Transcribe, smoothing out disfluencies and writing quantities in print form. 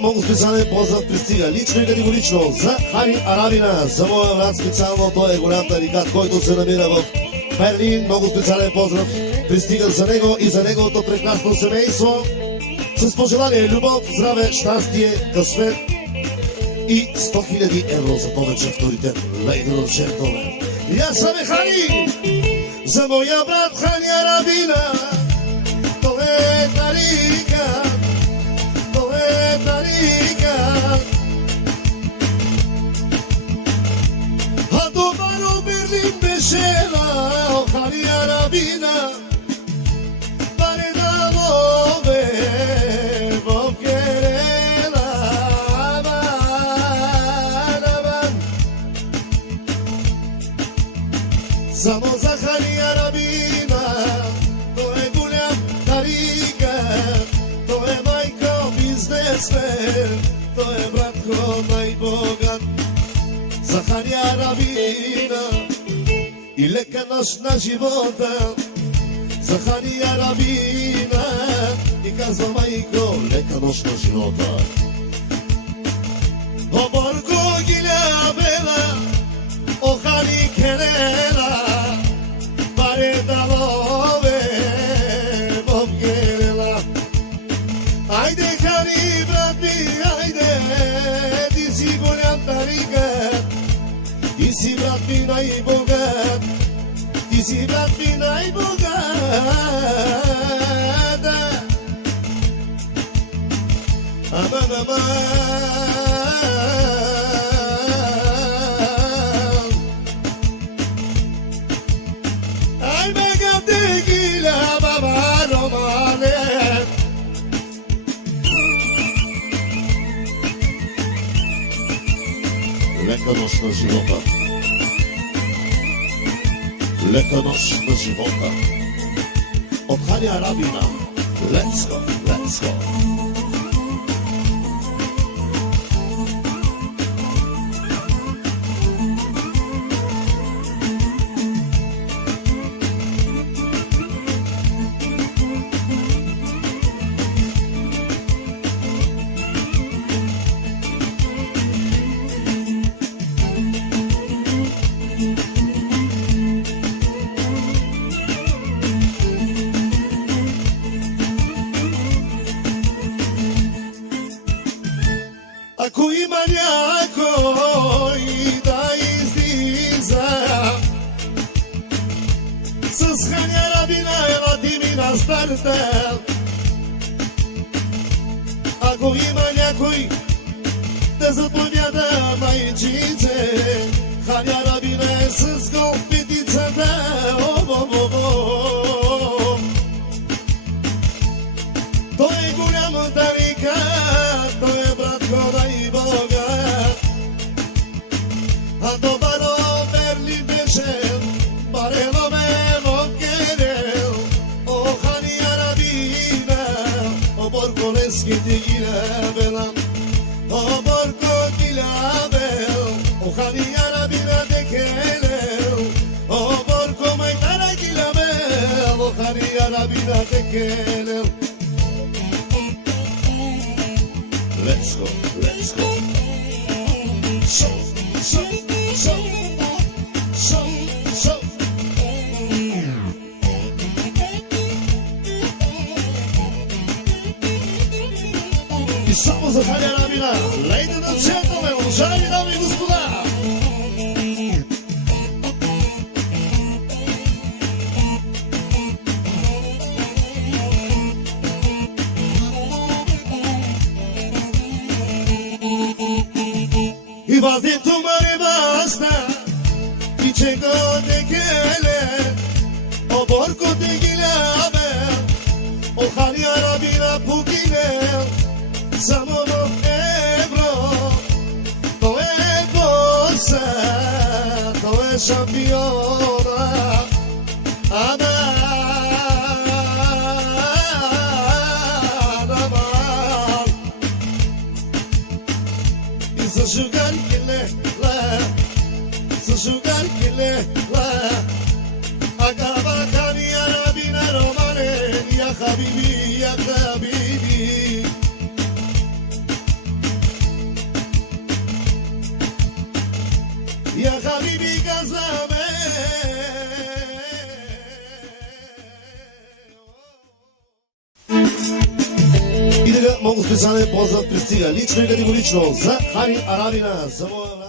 много специален поздрав пристига лично и категорично за Хани Арабина, за моя брат специално, той е голям тарикат, който се намира в Берлин. Много специален поздрав пристига за него и за неговото прекрасно семейство. С пожелание любов, здраве, щастие, късмет и 100 000 евро за повече авторитет. Ladies and gentlemen, я съм Хани, за моя брат Хани Арабина. Той е тарикат, той е тарикат. А добаро Берлин бешела, Хани Арабина. Само за Хани Арабина, той е голям тарикат, той е майка бизнесмен, той е братко най-богат. За Хани Арабина и лека нощ на живота, за Хани Арабина и казва майко, лека нощ на живота. Оборко гиля бела, о Хани Керела, Айде, Хани, брат ми, айде, ти си голям тарикат, ти си брат ми най-богат, ти си брат ми най-богат. Аман, аман. Ай, бега тегила, баба, романе. Лека нощ на живота. Лека нощ на живота. От Хани Арабина. Let's go, let's go. Ако има някой да излиза с Хани Арабина, ела ти ми на старта. Ако има някой да заповяда майчице, Хани Арабина е с голпетицата. Той е голям тарикат, той е братко най-богат. А добаро Берлин бешел, барело ме вокерел. О Хани Арабина, о борко леските гиля белам, о борко гиля бел. О Хани Арабина декелел, о борко майтара гиля бел. О Хани Арабина декелел. Let's go, let's go. Show, show, show, show, show. И само за Хани Арабина, ladies and gentlemen, уважаеми дами и господа. I vazgeçtim arabasta, içego de gele, o borco de gilabe, o Hani Arabina pugile, samono ebro, to e bossa, to e championa, ama. Sugar kille la, sugar kille la. Agaba Hani Arabina romane, ya habibi, ya habibi. Я Хабиби казваме. И така, много специален поздрав пристига лично и категорично за Хари Арабина, за моя